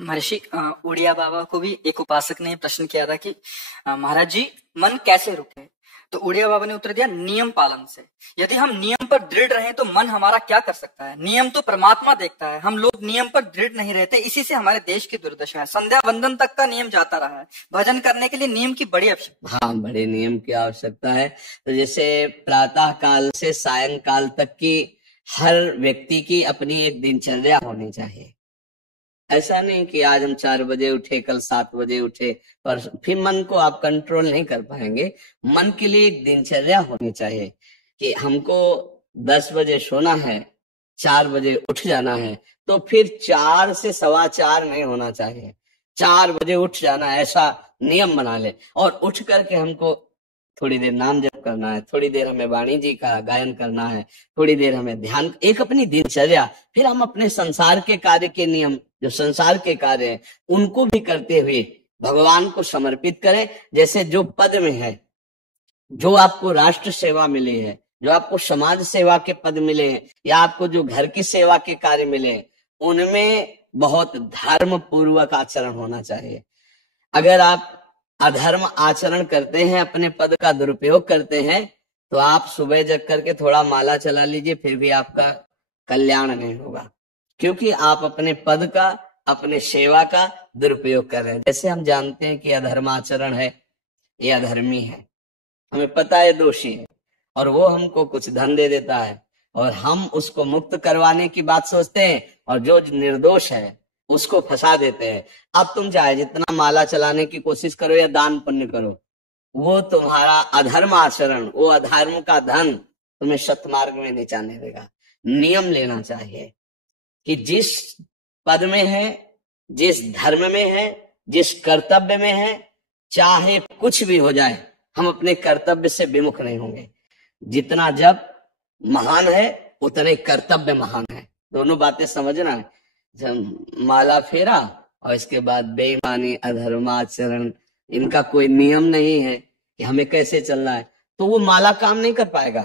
महर्षि उड़िया बाबा को भी एक उपासक ने प्रश्न किया था कि महाराज जी मन कैसे रुके। तो उड़िया बाबा ने उत्तर दिया नियम पालन से। यदि हम नियम पर दृढ़ रहें तो मन हमारा क्या कर सकता है। नियम तो परमात्मा देखता है, हम लोग नियम पर दृढ़ नहीं रहते, इसी से हमारे देश की दुर्दशा है। संध्या वंदन तक का नियम जाता रहा है, भजन करने के लिए नियम की बड़ी आवश्यकता। हाँ, बड़े नियम की आवश्यकता है। तो जैसे प्रातः काल से सायंकाल तक की हर व्यक्ति की अपनी एक दिनचर्या होनी चाहिए। ऐसा नहीं कि आज हम 4 बजे उठे, कल 7 बजे उठे, पर फिर मन को आप कंट्रोल नहीं कर पाएंगे। मन के लिए एक दिनचर्या होनी चाहिए कि हमको 10 बजे सोना है, 4 बजे उठ जाना है, तो फिर 4 से 4:15 नहीं होना चाहिए, 4 बजे उठ जाना, ऐसा नियम बना ले। और उठ करके हमको थोड़ी देर नाम जप करना है, थोड़ी देर हमें वाणी जी का गायन करना है, थोड़ी देर हमें ध्यान, एक अपनी दिनचर्या। फिर हम अपने संसार के कार्य के नियम, जो संसार के कार्य हैं, उनको भी करते हुए भगवान को समर्पित करें। जैसे जो पद में है, जो आपको राष्ट्र सेवा मिली है, जो आपको समाज सेवा के पद मिले हैं, या आपको जो घर की सेवा के कार्य मिले हैं, उनमें बहुत धर्म पूर्वक आचरण होना चाहिए। अगर आप अधर्म आचरण करते हैं, अपने पद का दुरुपयोग करते हैं, तो आप सुबह जग करके थोड़ा माला चला लीजिए, फिर भी आपका कल्याण नहीं होगा, क्योंकि आप अपने पद का, अपने सेवा का दुरुपयोग कर रहे हैं। जैसे हम जानते हैं कि अधर्माचरण है, ये अधर्मी है, हमें पता है दोषी है, और वो हमको कुछ धन दे देता है, और हम उसको मुक्त करवाने की बात सोचते हैं, और जो निर्दोष है उसको फंसा देते हैं। अब तुम चाहे जितना माला चलाने की कोशिश करो या दान पुण्य करो, वो तुम्हारा अधर्म आचरण, वो अधर्म का धन तुम्हें सतमार्ग में नहीं जाने देगा। नियम लेना चाहिए कि जिस पद में है, जिस धर्म में है, जिस कर्तव्य में है, चाहे कुछ भी हो जाए, हम अपने कर्तव्य से विमुख नहीं होंगे। जितना जप महान है, उतने कर्तव्य महान है। दोनों बातें समझना है। जब माला फेरा और इसके बाद बेईमानी, अधर्माचरण, इनका कोई नियम नहीं है कि हमें कैसे चलना है, तो वो माला काम नहीं कर पाएगा,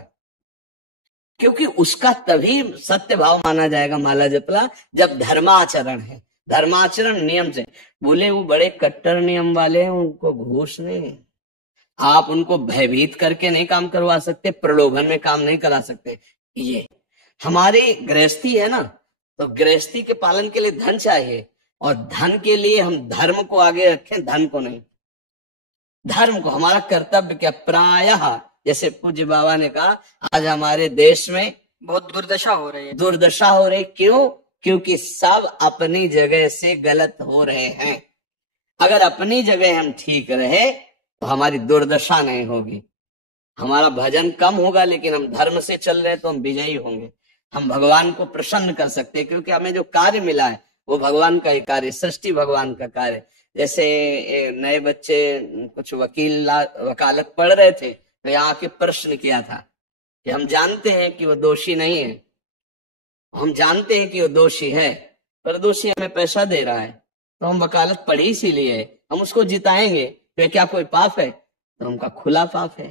क्योंकि उसका तभी सत्य भाव माना जाएगा माला जपला जब धर्माचरण है। धर्माचरण नियम से। बोले वो बड़े कट्टर नियम वाले हैं, उनको घूस नहीं, आप उनको भयभीत करके नहीं काम करवा सकते, प्रलोभन में काम नहीं करा सकते। ये हमारी गृहस्थी है ना, तो गृहस्थी के पालन के लिए धन चाहिए, और धन के लिए हम धर्म को आगे रखें, धन को नहीं। धर्म को, हमारा कर्तव्य क्या, प्रायः जैसे पूज्य बाबा ने कहा, आज हमारे देश में बहुत दुर्दशा हो रही है। दुर्दशा हो रही, क्यों? क्योंकि सब अपनी जगह से गलत हो रहे हैं। अगर अपनी जगह हम ठीक रहे तो हमारी दुर्दशा नहीं होगी। हमारा भजन कम होगा, लेकिन हम धर्म से चल रहे तो हम विजयी होंगे। हम भगवान को प्रसन्न कर सकते हैं, क्योंकि हमें जो कार्य मिला है वो भगवान का ही कार्य, सृष्टि भगवान का कार्य। जैसे नए बच्चे कुछ वकालत पढ़ रहे थे, तो यहाँ आके प्रश्न किया था कि हम जानते हैं कि वो दोषी नहीं है, हम जानते हैं कि वो दोषी है, पर दोषी हमें पैसा दे रहा है, तो हम वकालत पढ़ी इसीलिए, हम उसको जिताएंगे, तो क्या कोई पाप है? तो उनका खुला पाप है।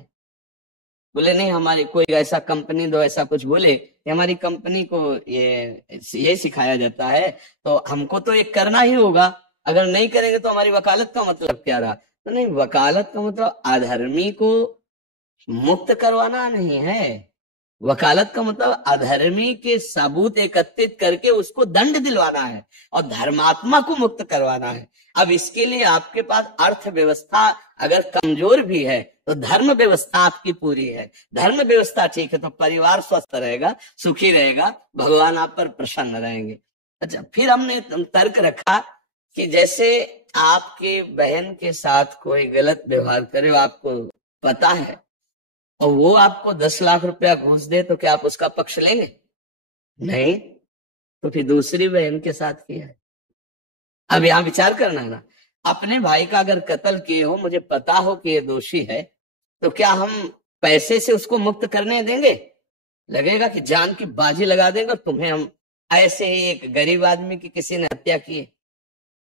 बोले नहीं, हमारी कोई ऐसा कंपनी दो, ऐसा कुछ बोले कि हमारी कंपनी को ये सिखाया जाता है, तो हमको तो ये करना ही होगा, अगर नहीं करेंगे तो हमारी वकालत का मतलब क्या रहा? तो नहीं, वकालत का मतलब अधर्मी को मुक्त करवाना नहीं है। वकालत का मतलब अधर्मी के सबूत एकत्रित करके उसको दंड दिलवाना है, और धर्मात्मा को मुक्त करवाना है। अब इसके लिए आपके पास अर्थव्यवस्था अगर कमजोर भी है, तो धर्म व्यवस्था आपकी पूरी है। धर्म व्यवस्था ठीक है तो परिवार स्वस्थ रहेगा, सुखी रहेगा, भगवान आप पर प्रसन्न रहेंगे। अच्छा, फिर हमने तर्क रखा कि जैसे आपके बहन के साथ कोई गलत व्यवहार करे, आपको पता है, और वो आपको 10 लाख रुपया घूस दे, तो क्या आप उसका पक्ष लेंगे? नहीं, तो फिर दूसरी बहन के साथ किया है। अब यहां विचार करना है ना, अपने भाई का अगर कत्ल किए हो, मुझे पता हो कि ये दोषी है, तो क्या हम पैसे से उसको मुक्त करने देंगे? लगेगा कि जान की बाजी लगा देंगे तुम्हें हम। ऐसे ही एक गरीब आदमी की किसी ने हत्या की,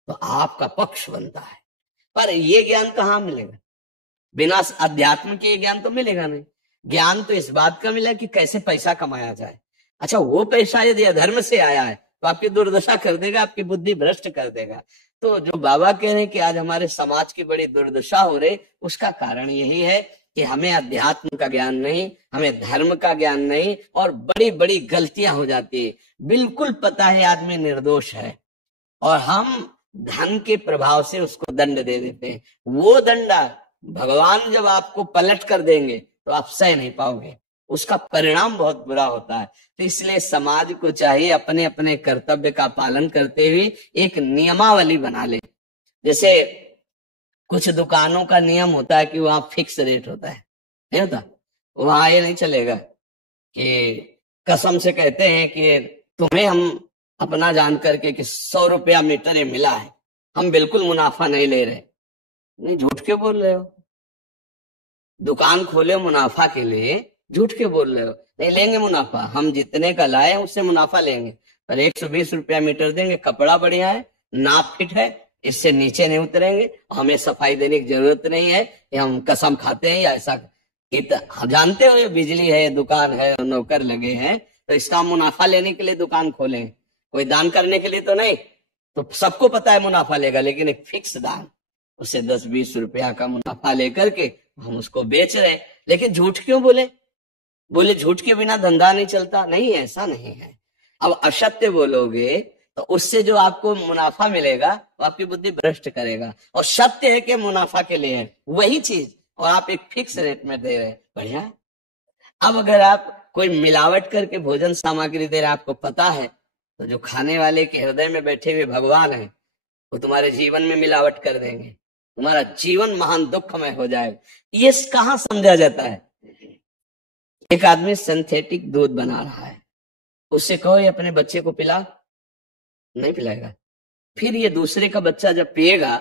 तो आपका पक्ष बनता है, पर ये ज्ञान कहाँ मिलेगा? बिना अध्यात्म के ज्ञान तो मिलेगा नहीं। ज्ञान तो इस बात का मिला कि कैसे पैसा कमाया जाए। अच्छा, वो पैसा यदि अधर्म से आया है तो आपकी दुर्दशा कर देगा, आपकी बुद्धि भ्रष्ट कर देगा। तो जो बाबा कह रहे हैं कि आज हमारे समाज की बड़ी दुर्दशा हो रही, उसका कारण यही है कि हमें अध्यात्म का ज्ञान नहीं, हमें धर्म का ज्ञान नहीं, और बड़ी बड़ी गलतियां हो जाती है। बिल्कुल पता है आदमी निर्दोष है और हम धन के प्रभाव से उसको दंड दे देते हैं। वो दंडा भगवान जब आपको पलट कर देंगे तो आप सह नहीं पाओगे, उसका परिणाम बहुत बुरा होता है। तो इसलिए समाज को चाहिए अपने अपने कर्तव्य का पालन करते हुए एक नियमावली बना ले। जैसे कुछ दुकानों का नियम होता है कि वहां फिक्स रेट होता है, नहीं होता? वहां ये नहीं चलेगा कि कसम से कहते हैं कि तुम्हें हम अपना जान करके कि 100 रुपया मीटर ये मिला है, हम बिल्कुल मुनाफा नहीं ले रहे। नहीं, झूठ क्यों बोल रहे हो? दुकान खोले मुनाफा के लिए, झूठ क्यों बोल रहे हो? नहीं लेंगे मुनाफा, हम जितने का लाए उससे मुनाफा लेंगे, पर 120 रुपया मीटर देंगे, कपड़ा बढ़िया है, नाप फिट है, इससे नीचे नहीं उतरेंगे, हमें सफाई देने की जरूरत नहीं है, हम कसम खाते हैं या ऐसा। हम जानते हो ये बिजली है, दुकान है, नौकर लगे हैं, तो इसका मुनाफा लेने के लिए दुकान खोले, कोई दान करने के लिए तो नहीं। तो सबको पता है मुनाफा लेगा, लेकिन एक फिक्स दान, उससे 10-20 रुपया का मुनाफा लेकर के हम उसको बेच रहे। लेकिन झूठ क्यों बोले? बोले झूठ के बिना धंधा नहीं चलता। नहीं, ऐसा नहीं है। अब असत्य बोलोगे तो उससे जो आपको मुनाफा मिलेगा वो आपकी बुद्धि भ्रष्ट करेगा, और सत्य है कि मुनाफा के लिए है वही चीज, और आप एक फिक्स रेट में दे रहे हैं, बढ़िया है। अब अगर आप कोई मिलावट करके भोजन सामग्री दे रहे, आपको पता है, तो जो खाने वाले के हृदय में बैठे हुए भगवान है वो तुम्हारे जीवन में मिलावट कर देंगे, तुम्हारा जीवन महान दुखमय हो जाएगा। ये कहाँ समझा जाता है? एक आदमी सिंथेटिक दूध बना रहा है, उससे कहो ये अपने बच्चे को पिला, नहीं पिलाएगा। फिर ये दूसरे का बच्चा जब पिएगा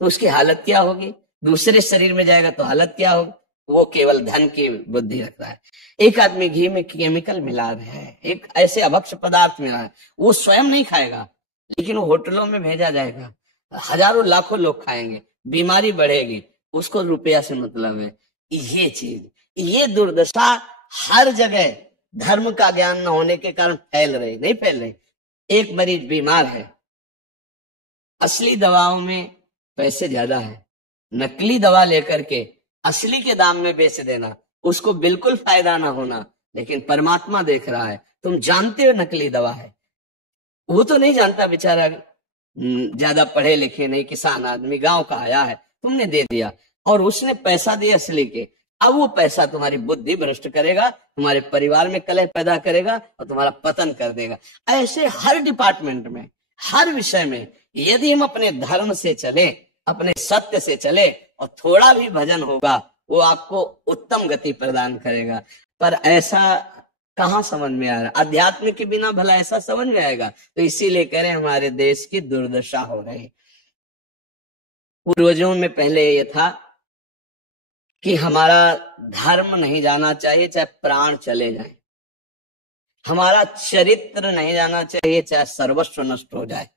तो उसकी हालत क्या होगी? दूसरे शरीर में जाएगा तो हालत क्या होगी? वो केवल धन की बुद्धि रख रहा है। एक आदमी घी में केमिकल मिला रहा है, एक ऐसे अभक्ष्य पदार्थ मिला है, वो स्वयं नहीं खाएगा, लेकिन वो होटलों में भेजा जाएगा, हजारों लाखों लोग खाएंगे, बीमारी बढ़ेगी, उसको रुपया से मतलब है। ये चीज, ये दुर्दशा हर जगह धर्म का ज्ञान न होने के कारण फैल रही, नहीं फैल रही। एक मरीज बीमार है, असली दवाओं में पैसे ज्यादा है, नकली दवा लेकर के असली के दाम में बेच देना, उसको बिल्कुल फायदा ना होना। लेकिन परमात्मा देख रहा है, तुम जानते हो नकली दवा है, वो तो नहीं जानता बेचारा, ज्यादा पढ़े लिखे नहीं, किसान आदमी गांव का आया है, तुमने दे दिया और उसने पैसा दिया असली के। अब वो पैसा तुम्हारी बुद्धि भ्रष्ट करेगा, तुम्हारे परिवार में कलह पैदा करेगा और तुम्हारा पतन कर देगा। ऐसे हर डिपार्टमेंट में, हर विषय में यदि हम अपने धर्म से चले, अपने सत्य से चले और थोड़ा भी भजन होगा, वो आपको उत्तम गति प्रदान करेगा। पर ऐसा कहाँ समझ में आ रहा? अध्यात्म के बिना भला ऐसा समझ में आएगा? तो इसीलिए कह रहे हैं हमारे देश की दुर्दशा हो रही। पूर्वजों में पहले ये था कि हमारा धर्म नहीं जाना चाहिए चाहे प्राण चले जाए, हमारा चरित्र नहीं जाना चाहिए चाहे सर्वस्व नष्ट हो जाए।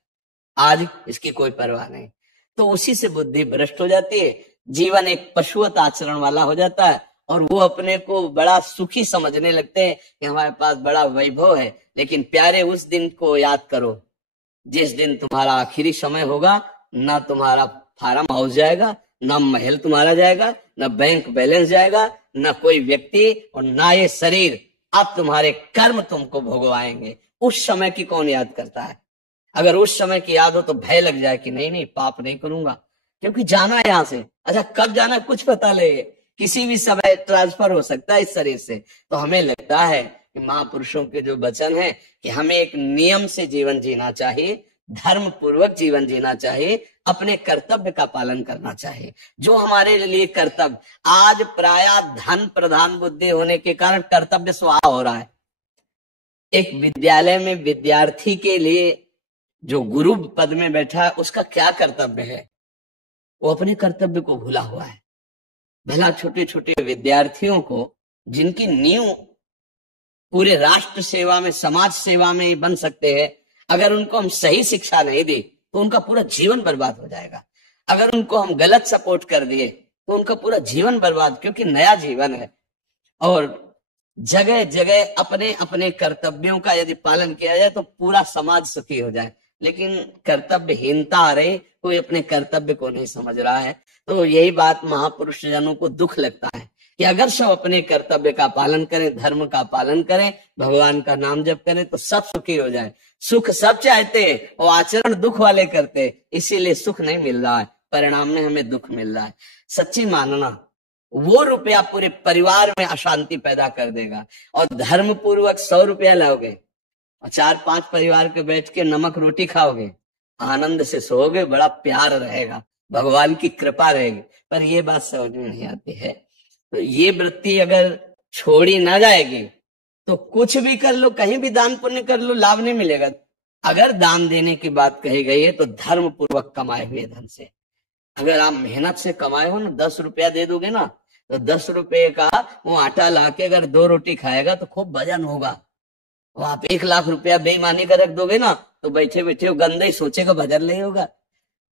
आज इसकी कोई परवाह नहीं, तो उसी से बुद्धि भ्रष्ट हो जाती है, जीवन एक पशुवत आचरण वाला हो जाता है, और वो अपने को बड़ा सुखी समझने लगते हैं कि हमारे पास बड़ा वैभव है। लेकिन प्यारे, उस दिन को याद करो जिस दिन तुम्हारा आखिरी समय होगा, ना तुम्हारा फार्म हाउस जाएगा, ना महल तुम्हारा जाएगा, ना बैंक बैलेंस जाएगा, ना कोई व्यक्ति, और ना ये शरीर। अब तुम्हारे कर्म तुमको भोगवाएंगे। उस समय की कौन याद करता है? अगर उस समय की याद हो तो भय लग जाए कि नहीं नहीं, पाप नहीं करूंगा, क्योंकि जाना है यहाँ से। अच्छा, कब जाना कुछ पता नहीं, किसी भी समय ट्रांसफर हो सकता है इस शरीर से। तो हमें लगता है कि महापुरुषों के जो वचन है कि हमें एक नियम से जीवन जीना चाहिए, धर्म पूर्वक जीवन जीना चाहिए, अपने कर्तव्य का पालन करना चाहिए। जो हमारे लिए कर्तव्य, आज प्राय धन प्रधान बुद्धि होने के कारण कर्तव्य स्वाहा हो रहा है। एक विद्यालय में विद्यार्थी के लिए जो गुरु पद में बैठा है, उसका क्या कर्तव्य है? वो अपने कर्तव्य को भूला हुआ है। भला छोटे छोटे विद्यार्थियों को, जिनकी नींव पूरे राष्ट्र सेवा में, समाज सेवा में बन सकते हैं, अगर उनको हम सही शिक्षा नहीं दी तो उनका पूरा जीवन बर्बाद हो जाएगा। अगर उनको हम गलत सपोर्ट कर दिए तो उनका पूरा जीवन बर्बाद, क्योंकि नया जीवन है। और जगह जगह अपने अपने कर्तव्यों का यदि पालन किया जाए तो पूरा समाज सुखी हो जाए। लेकिन कर्तव्यहीनता आ रही, कोई अपने कर्तव्य को नहीं समझ रहा है। तो यही बात महापुरुष जनों को दुख लगता है कि अगर सब अपने कर्तव्य का पालन करें, धर्म का पालन करें, भगवान का नाम जप करें तो सब सुखी हो जाए। सुख सब चाहते हैं और आचरण दुख वाले करते हैं, इसीलिए सुख नहीं मिल रहा है, परिणाम में हमें दुख मिल रहा है। सच्ची मानना, वो रुपया पूरे परिवार में अशांति पैदा कर देगा। और धर्म पूर्वक 100 रुपया लाओगे और 4-5 परिवार के बैठ के नमक रोटी खाओगे, आनंद से सोओगे, बड़ा प्यार रहेगा, भगवान की कृपा रहेगी। पर ये बात समझ में नहीं आती है। तो ये वृत्ति अगर छोड़ी ना जाएगी तो कुछ भी कर लो, कहीं भी दान पुण्य कर लो, लाभ नहीं मिलेगा। अगर दान देने की बात कही गई है तो धर्म पूर्वक कमाए हुए धन से। अगर आप मेहनत से कमाए हो ना, 10 रुपया दे दोगे ना, तो 10 रुपये का वो आटा लाके अगर 2 रोटी खाएगा तो खूब वजन होगा। और आप 1 लाख रुपया बेईमानी का रख दोगे ना, तो बैठे बैठे वो गंदा ही सोचेगा, वजन नहीं होगा।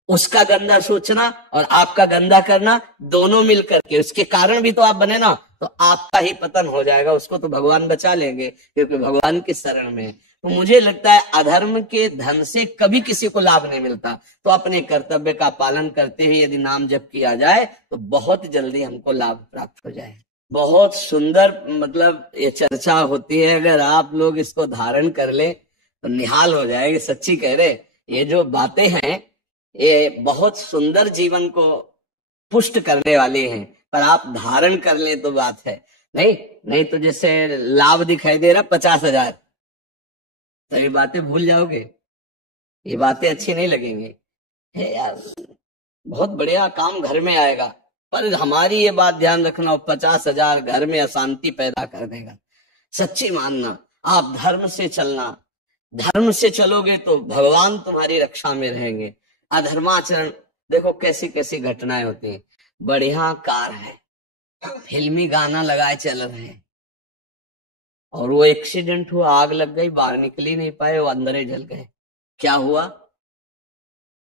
उसका गंदा सोचना और आपका गंदा करना दोनों मिल करके, उसके कारण भी तो आप बने ना, तो आपका ही पतन हो जाएगा। उसको तो भगवान बचा लेंगे क्योंकि भगवान की शरण में है। तो मुझे लगता है अधर्म के धन से कभी किसी को लाभ नहीं मिलता। तो अपने कर्तव्य का पालन करते हुए यदि नाम जप किया जाए तो बहुत जल्दी हमको लाभ प्राप्त हो जाए। बहुत सुंदर मतलब ये चर्चा होती है, अगर आप लोग इसको धारण कर ले तो निहाल हो जाएगी। सच्ची कह रहे, ये जो बातें हैं ये बहुत सुंदर जीवन को पुष्ट करने वाली हैं, पर आप धारण कर ले तो बात है। नहीं तो जैसे लाभ दिखाई दे रहा 50,000, तो ये बातें भूल जाओगे, ये बातें अच्छी नहीं लगेंगी। हे यार, बहुत बढ़िया काम घर में आएगा, पर हमारी ये बात ध्यान रखना, 50,000 घर में अशांति पैदा कर देगा। सच्ची मानना, आप धर्म से चलना, धर्म से चलोगे तो भगवान तुम्हारी रक्षा में रहेंगे। अधर्माचरण, देखो कैसी कैसी घटनाएं होती हैं। बढ़िया कार है, फिल्मी गाना लगाए चल रहे हैं और वो एक्सीडेंट हुआ, आग लग गई, बाहर निकल ही नहीं पाए, वो अंदर ही जल गए। क्या हुआ?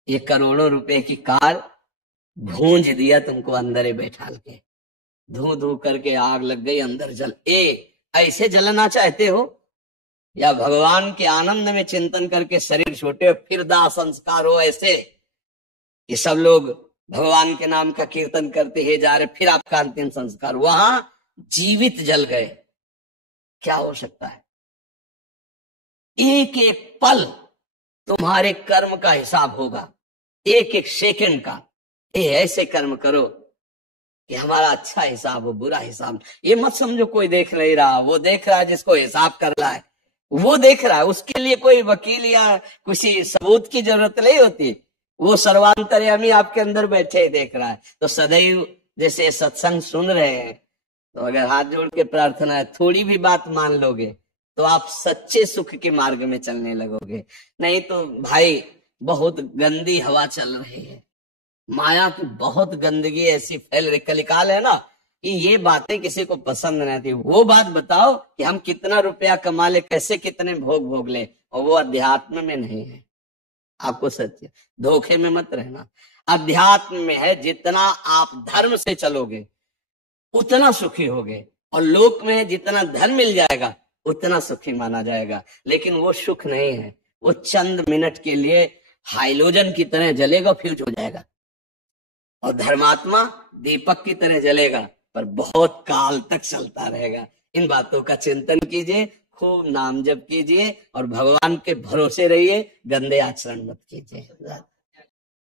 ये करोड़ों रुपए की कार भूंज दिया तुमको अंदर ही बैठाल के, धू धू करके आग लग गई, अंदर जल। ऐसे जलना चाहते हो या भगवान के आनंद में चिंतन करके शरीर छोटे फिर दाह संस्कार हो? ऐसे ये सब लोग भगवान के नाम का कीर्तन करते ही जा रहे, फिर आपका अंतिम संस्कार वहां जीवित जल गए। क्या हो सकता है? एक एक पल तुम्हारे कर्म का हिसाब होगा, एक एक सेकंड का। ये ऐसे कर्म करो कि हमारा अच्छा हिसाब हो, बुरा हिसाब। ये मत समझो कोई देख नहीं रहा, वो देख रहा है, जिसको हिसाब कर रहा है वो देख रहा है। उसके लिए कोई वकील या किसी सबूत की जरूरत नहीं होती, वो सर्वांतर्यामी आपके अंदर बैठे ही देख रहा है। तो सदैव जैसे सत्संग सुन रहे हैं, तो अगर हाथ जोड़ के प्रार्थना है, थोड़ी भी बात मान लोगे तो आप सच्चे सुख के मार्ग में चलने लगोगे। नहीं तो भाई बहुत गंदी हवा चल रही है, माया की बहुत गंदगी ऐसी फैल रही, कलिकाल है ना, कि ये बातें किसी को पसंद नहीं आती। वो बात बताओ कि हम कितना रुपया कमा ले, कैसे कितने भोग भोग ले, और वो अध्यात्म में नहीं है। आपको सत्य, धोखे में मत रहना। अध्यात्म में है, जितना आप धर्म से चलोगे उतना सुखी होगे, और लोक में है जितना धन मिल जाएगा उतना सुखी माना जाएगा। लेकिन वो सुख नहीं है, वो चंद मिनट के लिए हाइलोजन की तरह जलेगा, फ्यूज हो जाएगा। और धर्मात्मा दीपक की तरह जलेगा, पर बहुत काल तक चलता रहेगा। इन बातों का चिंतन कीजिए, खूब नाम जप कीजिए और भगवान के भरोसे रहिए, गंदे आचरण मत कीजिए।